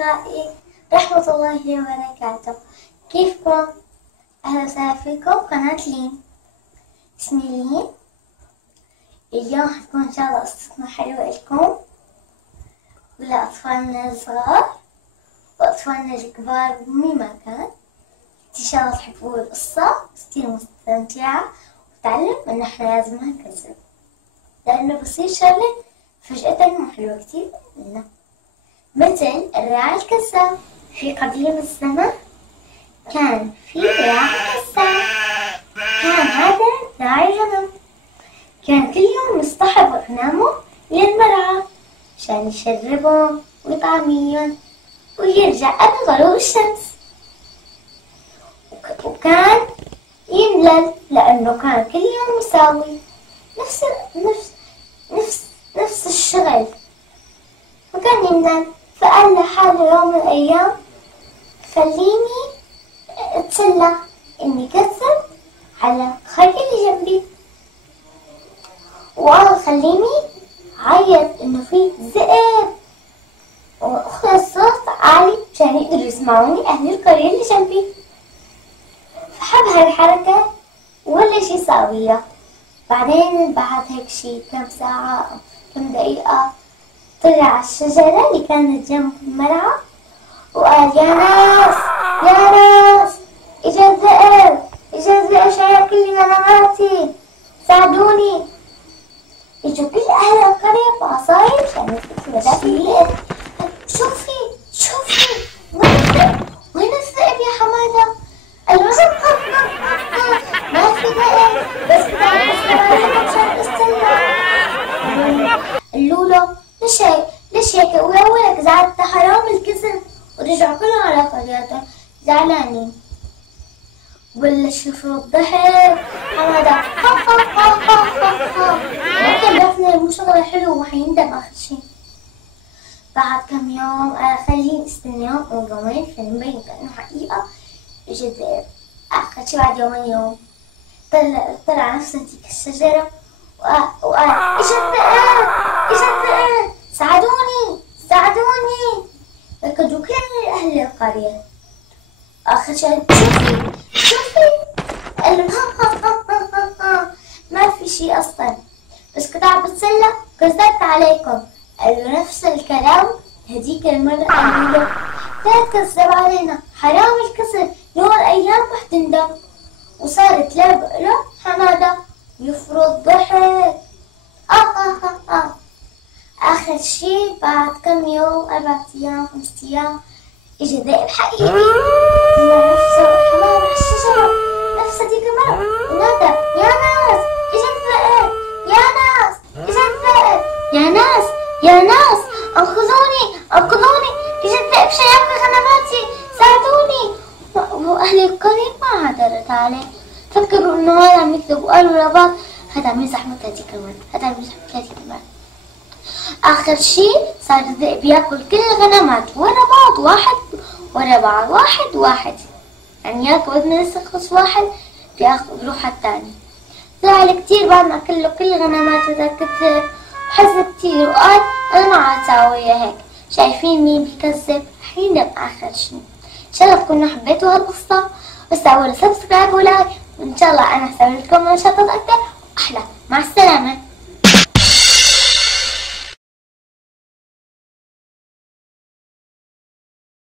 أصدقائي رحمة الله وبركاته، كيفكم؟ أهلا وسهلا فيكم قناة لين. اسمي لين. اليوم حتكون إن شاء الله قصتنا حلوة لكم ولأطفالنا الصغار وأطفالنا الكبار بمي ما كان. إن شاء الله تحبوا القصة كتير مستمتعة وتعلم إن إحنا لازم ما نكذب، لأنه بصير شغلة فجأة مو حلوة كتير لنا، مثل الراعي الكذاب. في قديم الزمن كان في راعي كذاب، كان هذا راعي غنم، كان كل يوم يصطحب غنمه للمرعى عشان يشربهم ويطعميهم ويرجع قبل غروب الشمس. وكان يملل لأنه كان كل يوم يساوي نفس الشغل، وكان يملل. فقال لحاله يوم من الأيام خليني أتسلى إني كذب على خي اللي جنبي، وقال خليني عيط إنه في ذئب وأخذ صوت عالي عشان يقدروا يسمعوني أهل القرية اللي جنبي. فحب هالحركة وبلش يساويها. بعدين بعد هيك شي كم ساعة أو كم دقيقة طلع على الشجرة اللي كانت جنب المرعى وقال يا ناس يا ناس، إجا الذئب شايل غنماتي، ساعدوني. إجوا كل أهل القرية بعصاير عشان يفتحوا هذاك الليل. شوفي وين الذئب يا حمادة؟ الوزن ما في ذئب، بس بدي عشان استنى. قالوا له ليش هيك ولك زعلت؟ حرام الكذب. ورجعوا كلهم على قريتهم زعلانين. بلش يفرط ضحك حمادة لكن بيعرفنا مو شغلة حلو وحيندم آخر شي. بعد كم يوم خليني استنى يوم أو يومين فنبين كأنه حقيقة. إجا الذئب آخر شي بعد يوم طلع نفسه ديك الشجرة وقال إجا الذئب ساعدوني. ركضوا كل أهل القرية. آخر شي شوفي قال لهم ما في شي أصلا، بس كنت عم بتسلى كذبت عليكم. قالوا نفس الكلام هديك المرة، قالوا له لا تكذب علينا، حرام الكذب، يوم الأيام رح تندم. وصارت له حمادة يفرط ضحك. آخر شي بعد كم يوم 4 أيام 5 أيام إجا ذئب حقيقي طلع نفسه حمادة على الشجرة نفس هديك المرة ونادى يا ناس إجا الذئب، يا ناس انقذوني إجا الذئب شايل غنماتي، ساعدوني. وأهل القرية ما عاد رد عليه، فكروا إنه هذا عم يكذب وقالوا لبعض هذا عم يزحف مثل هديك المرة. آخر شي صار الذئب ياكل كل الغنمات ورا بعض، واحد ورا بعض، واحد يعني ياكل من الشخص واحد بيروح الثاني. زعل كتير بعد ما أكل له كل الغنمات هذاك الذئب، وحزن كتير وقال أنا ما عاد ساويها هيك. شايفين مين بيكذب؟ حيندم آخر شي. إن شاء الله تكونوا حبيتوا هالقصة وسووا لي سبسكرايب ولايك، وإن شاء الله أنا أسوي لكم نشاطات أكتر وأحلى. مع السلامة.